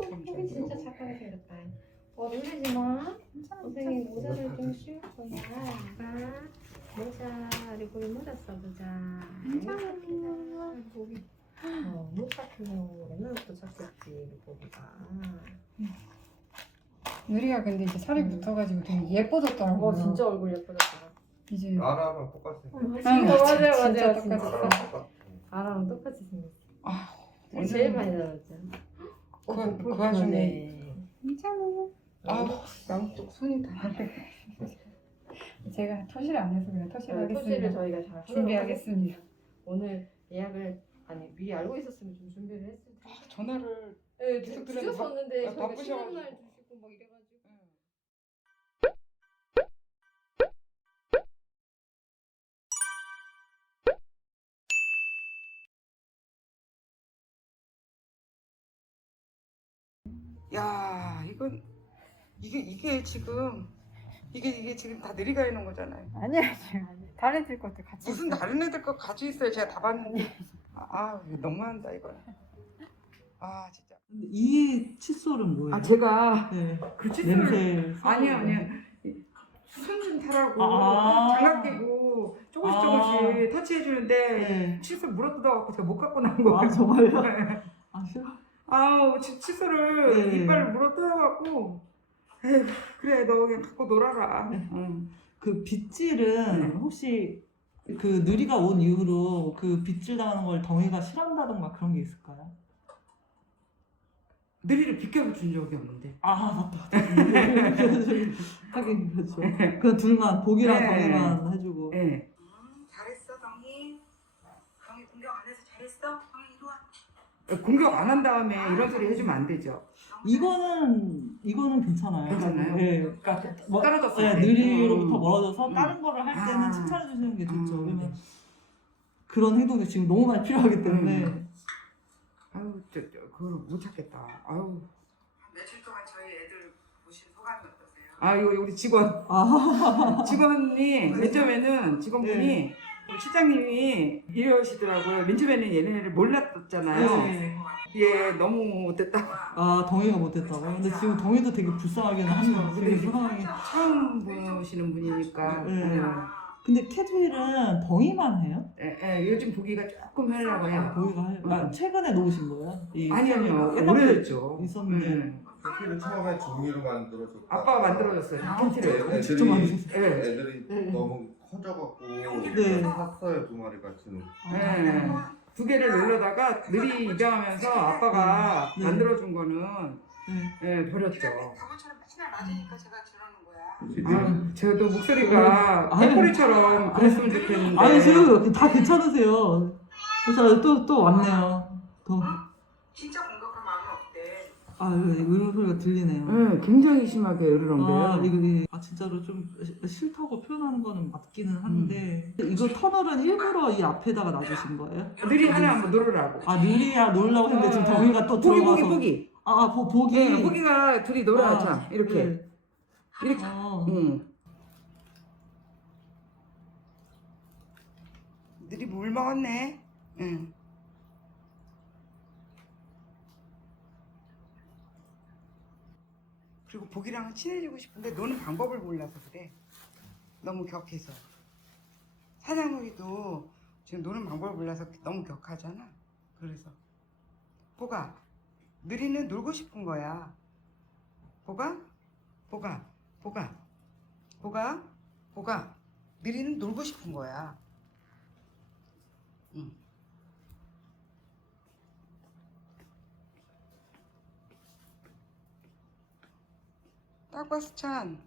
진짜? 착하게 생겼다. 어 놀리지 마. 선생님 모자를 좀 씌울 거야. 봐. 모자 그리고 이 모자 써보자. 괜찮아. 보기. 어, 못 찾고 옛날부터 찾겠지 보기가. 누리가 근데 이제 살이 음. 붙어가지고 되게 예뻐졌더라고. 어 진짜 얼굴 예뻐졌다. 이제 나라랑 똑같아. 응, 맞아요 맞아요. 진짜. 똑같아. 나랑 똑같이 생겼어. 완전- 제일 많이 닮았지. 그- 어, 그 와중에 그러네. 괜찮아. 아 양쪽 손이 다. 제가 토실 안 해서 그냥 토실 네, 토시를 하겠습니다. 저희가 잘 준비하겠습니다. 오늘 예약을 아니 미리 알고 있었으면 좀 준비를 했을 텐데. 전화를 네, 계속 저희가 바쁘셔가지고. 쉬는 날 주시고 막 이래가지고. 야 이건 이게 이게 지금 이게 이게 지금 다 느리가 있는 거잖아요. 아니 아니 아니 다른 들 것도 같이 무슨 있어요. 다른 애들 거 가지고 있어요. 제가 다 봤는데. 아, 아 이거 너무한다 이거는. 아 진짜. 이 칫솔은 뭐예요? 아 제가 네. 그 칫솔 냄새. 아니요 아니요 손좀 타라고 아. 장갑 끼고 조금씩 아. 조금씩 터치해 주는데 네. 칫솔 물어뜯어갖고 제가 못 갖고 나온 거예요. 아 정말요? 아 싫어. 아우 치, 칫솔을 네. 이빨을 물어 뜯어갖고 에휴 그래 너 그냥 갖고 놀아라. 네. 응. 그 빗질은 혹시 그 느리가 온 이후로 그 빗질 당하는 걸 덩이가 싫어한다던가 그런 게 있을까요? 느리를 비켜준 적이 없는데. 아 맞다. 하긴 그렇죠. 그 둘만 복이랑 네. 덩이만 해주고. 예. 잘했어, 덩이. 덩이 공격 안 해서 잘했어. 덩이 이리 와. 공격 안 한 다음에 이런 소리 해주면 안 되죠. 이거는 이거는 괜찮아요. 괜찮아요? 네. 그러니까 뭐, 떨어졌을 네, 때. 느리로부터 음. 멀어져서 음. 다른 거를 할 때는 아. 칭찬해 주시는 게 좋죠. 음. 왜냐면 그런 행동이 지금 너무 많이 필요하기 때문에 음. 아유 저, 저 그걸 못 찾겠다. 아유. 며칠 동안 저희 애들 보신 소감이 어떠세요? 아 이거 우리 직원 아, 직원이 맨 처음에는 직원분이 네. 실장님이 이러시더라고요. 맨 처음에는 얘네를 몰랐 잖아요. 네. 얘 너무 못됐다. 아 덩이가 못됐다고. 근데 지금 덩이도 되게 불쌍하기는 한데 근데 되게 지금 상황이. 처음 보시는 분이니까. 네. 근데 캐주일은 덩이만 해요? 예, 예, 요즘 보기가 조금 하려고 해요. 거기가 할- 아, 음. 최근에 놓으신 거예요? 이 아니 아니요 옛날부터 오래됐죠. 있었는데. 음. 커피를 처음에 종이로 만들어줬다. 아빠가 만들어줬어요. 아, 캔티를. 애들이, 직접 만드셨어요? 예. 애들이 네. 너무 커져갖고 네. 샀어요 두 마리가 지금. 예. 두 개를 놀려다가 늘이 입양하면서 아빠가 네. 만들어준 거는 네. 예, 버렸죠. 맨날 맞으니까 제가 저러는 거야. 아, 저도 목소리가 아유. 해꼬리처럼 그랬으면 좋겠는데. 아니 지금 다 괜찮으세요. 그래서 또 또 왔네요. 더. 진짜. 아 이런 소리가 들리네요. 예, 굉장히 심하게 으르렁대요. 아, 이거, 이거, 아, 진짜로 좀 시- 싫다고 표현하는 거는 맞기는 한데, 이거 터널은 일부러 이 앞에다가 놔주신 거예요? 늘이 하나 한번 놀으라고. 아, 느리야 놀라고 했는데 지금 어, 덩이가 또 보기 들어가서. 보기 보기. 아, 아, 보, 보기. 예, 보기가 둘이 놀아. 아, 자, 이렇게. 네. 이렇게. 어. 응. 늘이 물 먹었네. 응. 그리고 보기랑 친해지고 싶은데 노는 방법을 몰라서 그래. 너무 격해서. 사냥놀이도 지금 노는 방법을 몰라서 너무 격하잖아. 그래서 보가 느리는 놀고 싶은 거야. 보가 보가 보가 보가 보가 느리는 놀고 싶은 거야. 응. 딱 봤어 찬.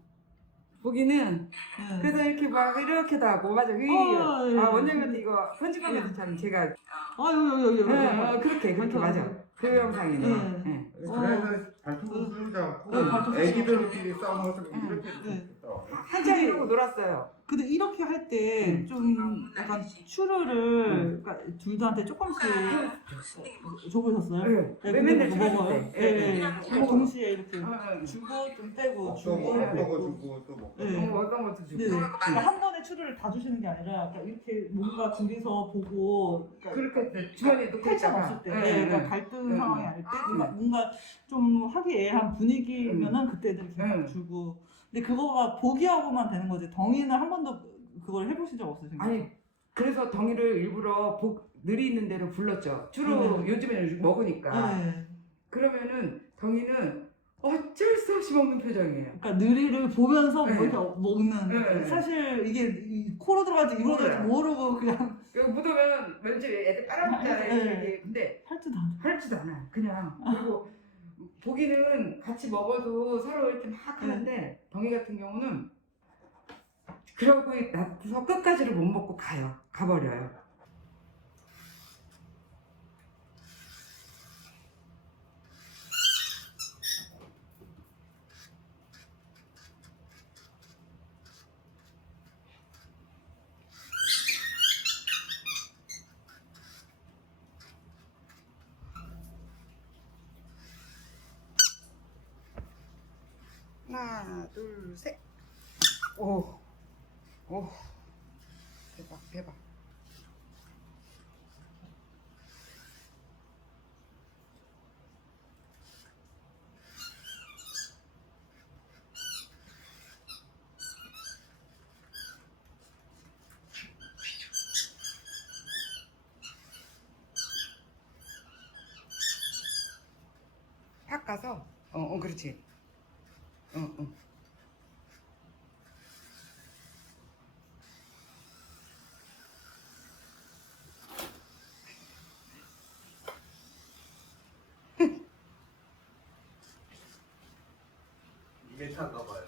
보기는 네. 그래서 이렇게 막 이렇게도 하고 맞아. 이 어, 예. 아 원장님한테 이거 편집하면서 참 제가 아, 여기, 여기, 여기. 예, 어, 그렇게 그렇게 맞아. 그 영상이네. 네. 예. 그래서 발톱을 쓰지 네, 않고 발톱 쓰지 애기들끼리 싸우면서 응. 이렇게 네. 한참 이러고 놀았어요. 근데 이렇게 할때좀 약간 추루를 그러니까 둘 다한테 조금씩 줘보셨어요? 네. 네, 왜 맨날 그거 찾을 먹어요? 때. 네, 예, 네. 예. 동시에 이렇게 어, 어. 주고 좀 떼고 또 주고 뭐거 떼고. 주고 또 먹고. 네. 어, 어떤 것도 주고. 네, 그러니까 한 번에 추루를 다 주시는 게 아니라 그러니까 이렇게 뭔가 둘이서 보고 그러니까 그렇게 주머니에 펼쳐 있다가. 놨을 때, 예, 네, 예. 그러니까 갈등 네. 상황이 아닐 때, 음. 뭔가, 뭔가 좀 화기애애한 분위기면은 그때 이렇게 음. 주고. 근데 그거가 보기하고만 되는 거지. 덩이는 한 번도 그걸 해보신 적 없으신가요? 아니 그래서 덩이를 일부러 복 느리 있는 대로 불렀죠. 주로 음. 요즘에는 먹으니까. 네. 그러면은 덩이는 어쩔 수 없이 먹는 표정이에요. 그러니까 느리를 보면서 네. 뭐 이렇게 먹는. 네. 사실 이게 이 코로 들어갈지 입으로 몰라요. 모르고 그냥 여기 묻으면 왠지 애들 빨아먹잖아요. 네. 근데 할지도 않아. 하지도 않아. 그냥 그리고 보기는 같이 먹어도 서로 이렇게 막 하는데 덩이 같은 경우는 그러고 나서 끝까지를 못 먹고 가요. 가버려요. 하나, 둘, 셋. 오, 오, 대박, 대박. 팍 가서, 어, 어, 그렇지. 어, 어. 탄가 봐요.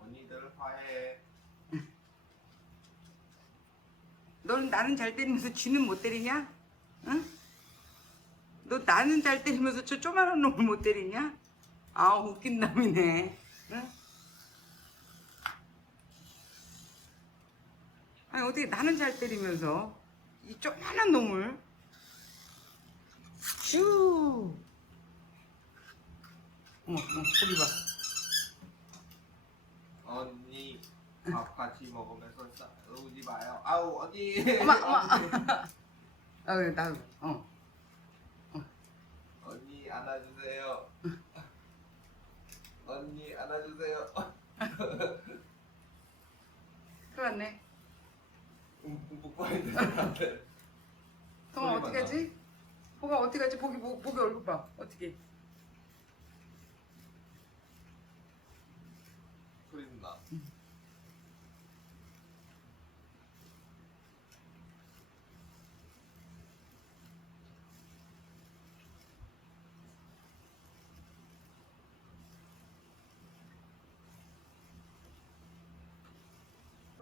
언니들 화해. 넌 나는 잘 때리면서 쥐는 못 때리냐? 응? 너 나는 잘 때리면서 저 조만한 놈을 못 때리냐? 아 웃긴 놈이네. 응? 아니 어떻게 나는 잘 때리면서 이 조만한 놈을 슈. 어머, 어머, 거기 봐. 언니 밥 같이 먹으면서 싸우지 마요. 아우 언니. 어머, 어머. 아, 그래, 나, 어. 안아주세요. 언니 안아주세요. 큰일 났네. 묵고 있는데. 동아 어떻게 하지? 보가 어떻게 하지? 보기 보, 보기 얼굴 봐. 어떻게? 소리 나.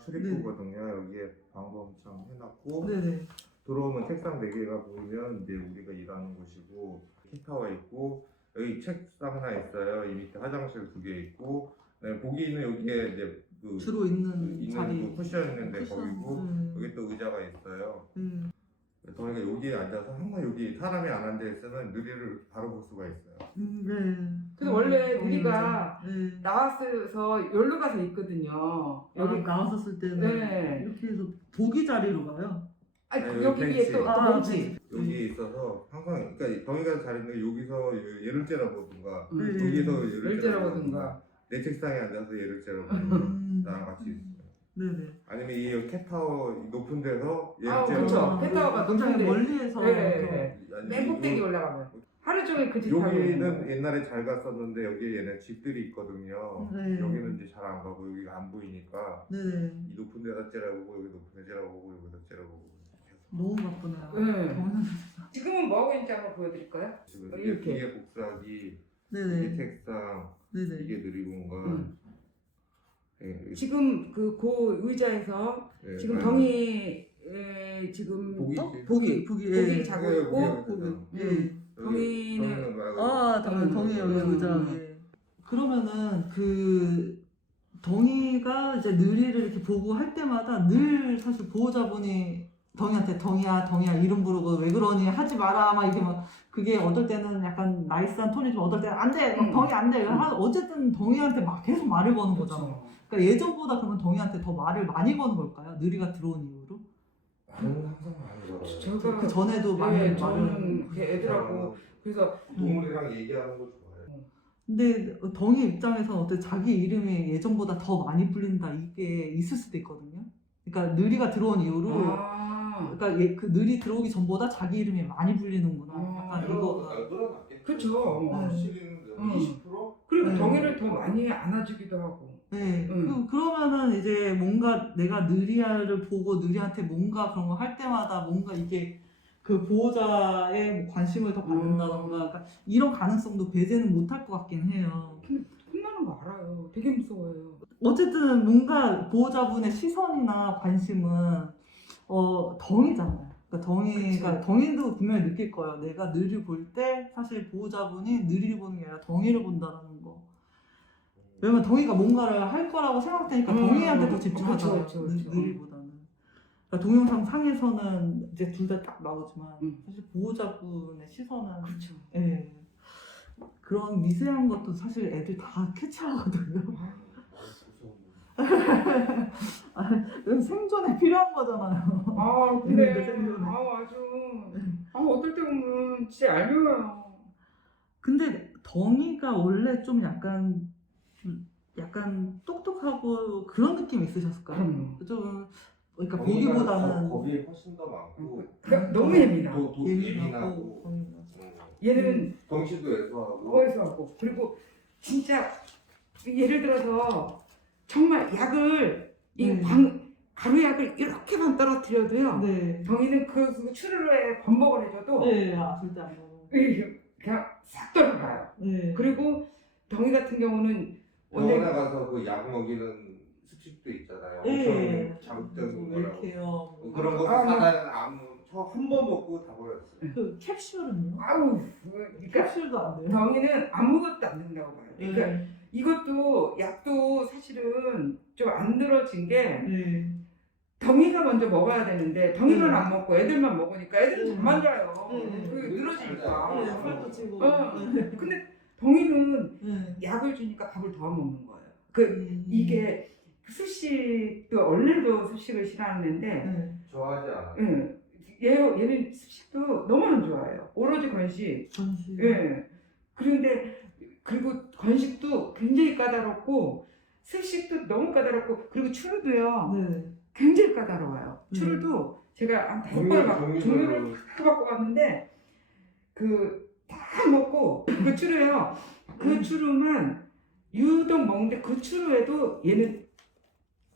출입구거든요. 여기에 방범창 해놨고 네네. 들어오면 책상 4개가 보이면 이제 우리가 일하는 곳이고 키타와 있고 여기 책상 하나 있어요. 이 밑에 화장실 두 개 있고 네, 보기는 여기에 이제 그 주로 있는 있는 자리. 그 쿠션 있는데 쿠션. 거기고 음. 여기 또 의자가 있어요. 음. 저희가 여기에 앉아서 항상 여기 사람이 안 앉아 있으면 느리를 바로 볼 수가 있어요. 음, 네. 근데 원래 음, 누리가 네. 나왔어서 여기로 가서 있거든요. 여기 여기 나왔었을 때는 네. 이렇게 해서 보기 자리로 가요. 아니 네, 그 여기 여기 위에 벤치. 또, 또 아. 여기 있어서 항상 그러니까 덩이가 잘 있는데 여기서 얘를 째려보든가 음. 네. 여기서 얘를 열 째려보든가. 내 책상에 앉아서 얘를 째려보든가 음. 나랑 같이 있어요. 네네. 아니면 이 캣타워 높은 데서 아, 그쵸. 캣타워가 굉장히 높은데. 멀리에서 네, 이렇게 네. 맨 꼭대기 요- 올라가면 하루 종일 그집 하고 여기는. 옛날에 잘 갔었는데 여기 얘네 집들이 있거든요. 네. 여기는 이제 잘 안 가고 여기가 안 보이니까 네네. 이 높은 데다 째려보고 여기 높은 데 째려보고 여기다 째려보고. 너무 바쁘네요. 네. 저는 지금은 뭐 하고 있는지 한번 보여드릴까요? 지금 어, 이게 이렇게. 기계 복사기, 이게 네네. 책상, 네네. 이게 느리공간. 음. 예, 지금 그 고 의자에서 예, 지금 아니, 덩이에 지금 보기. 보기 보기 보기 예. 자고 예, 있고 보기. 예. 음. 여기 덩이는- 덩이는 말고 아, 덩이, 음, 덩이 여기 음, 의자. 음. 예. 그러면은 그 덩이가 이제 느리를 이렇게 보고 할 때마다 늘 사실 보호자분이 덩이한테 덩이야 덩이야 이름 부르고 왜 그러니 하지 마라 막 이게 막 그게 어떨 때는 약간 나이스한 톤이지만 어떨 때는 안돼 음. 덩이 안돼 어쨌든 덩이한테 막 계속 말을 거는 거잖아. 그렇죠. 그러니까 예전보다 그러면 덩이한테 더 말을 많이 거는 걸까요? 느리가 들어온 이후로? 나는 항상 많이 걸어요. 제가 그 전에도 많이 네, 말을 저는 그 애들하고 그래서 동물이랑 얘기하는 거 좋아해요. 근데 덩이 입장에서는 어때 자기 이름이 예전보다 더 많이 불린다 이게 있을 수도 있거든요. 그러니까 느리가 들어온 이후로 아 그러니까 얘, 그 느리 들어오기 전보다 자기 이름이 많이 불리는구나. 아, 약간 이거가 늘어났겠죠. 그쵸. 실리는 음. 20%? 그리고 네. 덩이를 더 많이 안아주기도 하고 네. 음. 그, 그러면은 이제 뭔가 내가 느리아를 보고 느리한테 뭔가 그런 거 할 때마다 뭔가 이게 그 보호자의 뭐 관심을 더 받는다던가 음. 그러니까 이런 가능성도 배제는 못할 것 같긴 해요. 혼나는 거 알아요. 되게 무서워요. 어쨌든 뭔가 보호자분의 시선이나 관심은 어 덩이잖아요. 그러니까 덩이가 그치. 덩이도 분명히 느낄 거예요. 내가 느리 볼 때 사실 보호자분이 느리를 보는 게 아니라 덩이를 본다는 거. 왜냐면 덩이가 뭔가를 할 거라고 생각되니까 음, 덩이한테 더 음, 집중하잖아요. 그쵸, 그쵸, 그쵸. 느- 느리보다는. 그러니까 동영상 상에서는 이제 둘 다 딱 나오지만 음. 사실 보호자분의 시선은 그렇죠. 예. 그런 미세한 것도 사실 애들 다 캐치하거든요. 이건 생존에 필요한 거잖아요. 아 네, 그래. 생존에. 아 아주. 아 어떨 때 보면 진짜 얄미워요. 근데 덩이가 원래 좀 약간 좀 약간 똑똑하고 그런 느낌 있으셨을까요? 그럼요. 좀 그러니까 보기보다는 겁이 훨씬 더 많고 그러니까 너무 예민하. 도, 도 예민하고. 음. 얘는 덩치도 애소하고 뭐에서 하고 그리고 진짜 예를 들어서 정말 약을 이 네. 광, 가루약을 이렇게만 떨어뜨려도요. 네. 덩이는 그 추르르에 범벅을 해줘도 네, 아 절대 안 먹어. 이- 그냥 싹 떨어가요. 네. 그리고 덩이 같은 경우는 병원에 가서 그 약 먹이는 습식도 있잖아요. 네. 엄청 자극적인 뭐 거라고 이렇게요. 뭐. 그런 거 아, 뭐. 사다는 아무 한번 먹고 다 버렸어요. 그 캡슐은요? 아우 그러니까 캡슐도 안 돼요. 덩이는 아무것도 안 된다고 봐요. 그러니까 네. 이것도 약도 사실은 좀안 들어진 게 네. 덩이가 먼저 먹어야 되는데 덩이는 네. 안 먹고 애들만 먹으니까 애들은 네. 잠만 자요. 네. 그 네, 늘어지니까. 살도 찌고. 어. 네. 근데 덩이는 네. 약을 주니까 밥을 더 먹는 거예요. 그 음. 이게 습식도 원래도 습식을 싫어하는데 네. 좋아하지 않아요. 예. 얘 얘는 습식도 너무 안 좋아해요. 오로지 건식. 전시. 예. 그런데 그리고 건식도 굉장히 까다롭고 습식도 너무 까다롭고 그리고 추루도요 네. 굉장히 까다로워요. 네. 추루도 제가 한 다섯 종류- 번 종류별로. 종류를 다 갖고 갔는데 그다 먹고 그 추루요 그 추루만 유독 먹는데 그 추루에도 얘는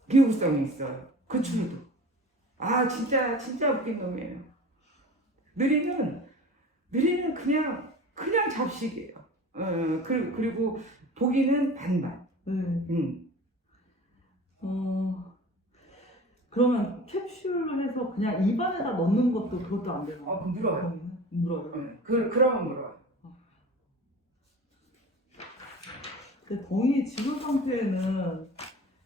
기호성이 있어요. 그 추루도 아 진짜 진짜 웃긴 놈이에요. 느리는 느리는 그냥 그냥 잡식이에요. 어 그리고 그리고 보기는 반반. 네. 음. 어. 그러면 캡슐 해서 그냥 입안에다 넣는 것도 그것도 안 되나요? 어, 그럼 물어요. 물어요. 음. 그 그러면 물어. 근데 덩이 지금 상태에는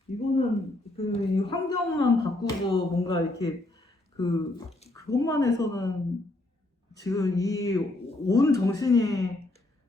이거는 그이 환경만 바꾸고 뭔가 이렇게 그 그것만 해서는 지금 이 온 정신이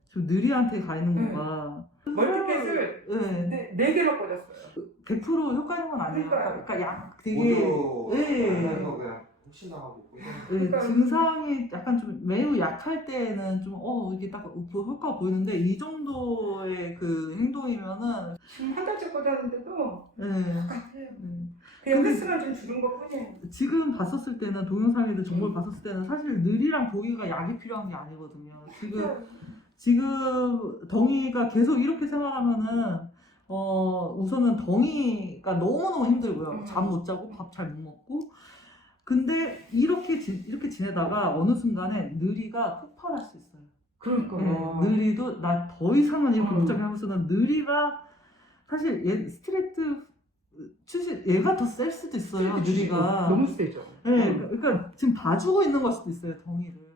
좀 느리한테 가 있는 음. 건가? 멀티캣을 네. 네, 네 개나 꽂았어요. 100% 효과 있는 건 아니에요. 그러니까요. 그러니까 약 되게. 하면서 그냥 혹시나 하고 네, 그러니까- 증상이 약간 좀 매우 약할 때는 좀 어 이게 딱 효과 보이는데 이 정도의 그 행동이면은 지금 한 달째 꽂았는데도 네. 똑같아요. 음. 그냥 근데- 횟수만 좀 줄은 것 뿐이에요. 지금 봤었을 때는 동영상에도 정보를 음. 봤었을 때는 사실 느리랑 보기가 약이 필요한 게 아니거든요. 지금 그냥 지금 덩이가 계속 이렇게 생활하면은 어 우선은 덩이가 너무너무 힘들고요. 음. 잠 못 자고 밥 잘 못 먹고 근데 이렇게 지, 이렇게 지내다가 어느 순간에 느리가 폭발할 수 있어요. 그러니까. 네, 느리도 나 더 이상은 이렇게 음. 복잡해 하고서는 느리가 사실 얘 스트레이트 추시 얘가 더 셀 수도 있어요. 느리가 너무 세죠. 네, 그러니까 지금 봐주고 있는 걸 수도 있어요 덩이를.